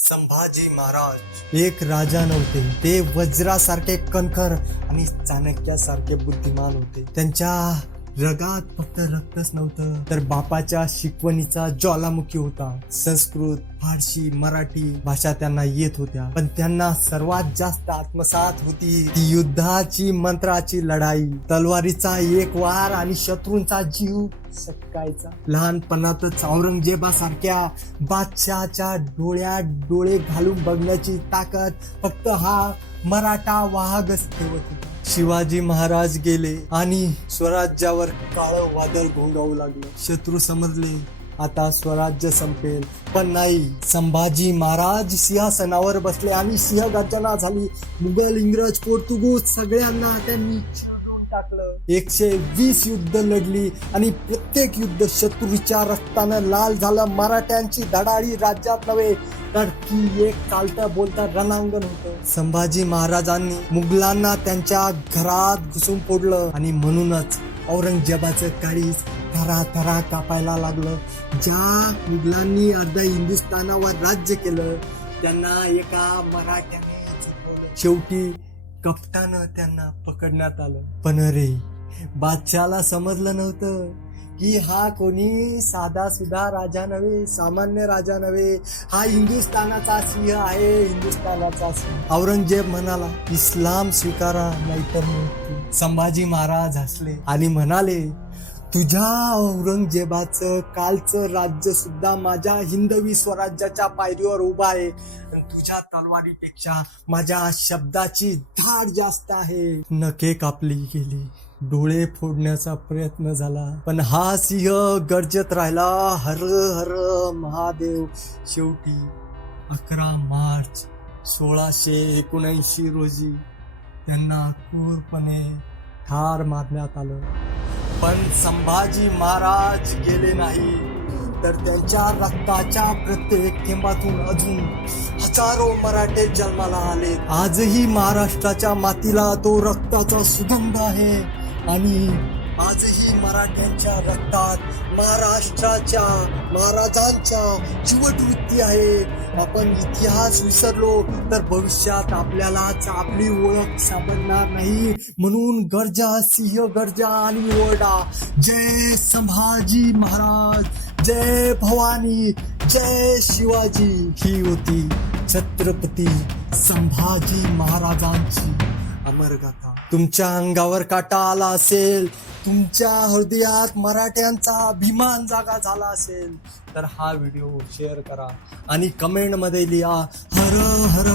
संभाजी महाराज एक राजा नव्हते, ते वज्रासारखे कणखर आणि चाणक्यासारखे बुद्धिमान होते. त्यांच्या रगात फक्त रक्तच नव्हतं, तर बापाच्या शिकवणीचा ज्वालामुखी होता. संस्कृत, फारसी, मराठी भाषा त्यांना येत होत्या, पण त्यांना सर्वात जास्त आत्मसात होती ती युद्धाची, मंत्राची लढाई, तलवारीचा एक वार आणि शत्रूंचा जीव सटकायचा. लहानपणातच औरंगजेबासारख्या बादशहाच्या डोळ्यात डोळे घालून बघण्याची ताकद फक्त हा मराठा वाहकच ठेवत होता. शिवाजी महाराज गेले आणि स्वराज्यावर काळं वादळ घोंगावू लागलं. शत्रू समजले आता स्वराज्य संपेल, पण नाही. संभाजी महाराज सिंहासनावर बसले आणि सिंहगर्जना झाली. मुघल, इंग्रज, पोर्तुगीज सगळ्यांना त्यांनी चिरडून टाकलं. 120 युद्ध लढली आणि प्रत्येक युद्ध शत्रूच्या रक्तानं लाल झालं. मराठ्यांची धडाडी राज्यात नव्हे तर ती एक चालता बोलता रणांगण होतं. संभाजी महाराजांनी मुघलांना त्यांच्या घरात घुसून फोडलं आणि म्हणूनच औरंगजेबाचं काळीज थरा थरा कापायला लागलं. ज्या मुघलांनी अर्ध्या हिंदुस्थानावर राज्य केलं त्यांना एका मराठ्याने चुकवलं. शेवटी कपटानं त्यांना पकडण्यात आलं. पण अरे बादशाला समजलं नव्हतं की हा कोणी साधा सुधा राजा नव्हे, सामान्य राजा नव्हे, हा हिंदुस्थानाचा सिंह आहे, हिंदुस्थानाचा सिंह. औरंगजेब म्हणाला, इस्लाम स्वीकारा नाहीतर मृत्यू. संभाजी महाराज हसले आणि म्हणाले, तुझ्या औरंगजेबाचं कालचं राज्य सुद्धा माझ्या हिंदवी स्वराज्याच्या पायरीवर उभा आहे. तुझ्या तलवारीपेक्षा माझ्या शब्दाची धाड जास्त आहे. नखे कापली गेली, डोळे फोडण्याचा प्रयत्न झाला, पण हा सिंह गर्जत राहिला, हर हर महादेव. शेवटी 11 मार्च 1679 रोजी त्यांना क्रूरपणे ठार मारण्यात आलं. पण संभाजी महाराज गेले नाही, तर त्यांच्या रक्ताच्या प्रत्येक थेंबातून अजून हजारो मराठे जन्माला आले. आजही महाराष्ट्राच्या मातीला तो रक्ताचा सुगंध आहे आणि आजही मराठ्यांच्या रक्तात महाराष्ट्राच्या महाराजांच्या चिवटवृत्ती आहे. आपण इतिहास विसरलो तर भविष्यात आपल्यालाच आपली ओळख सापडणार नाही. म्हणून गर्जा, सिंह गर्जा आणि ओरडा, जय संभाजी महाराज, जय भवानी, जय शिवाजी. ही होती छत्रपती संभाजी महाराजांची अमर गाथा. तुमच्या अंगावर काटा आला असेल, तुमच्या हृदयात मराठ्यांचा अभिमान जागा झाला असेल, तर हा व्हिडिओ शेअर करा आणि कमेंट मध्ये लिहा, हर हर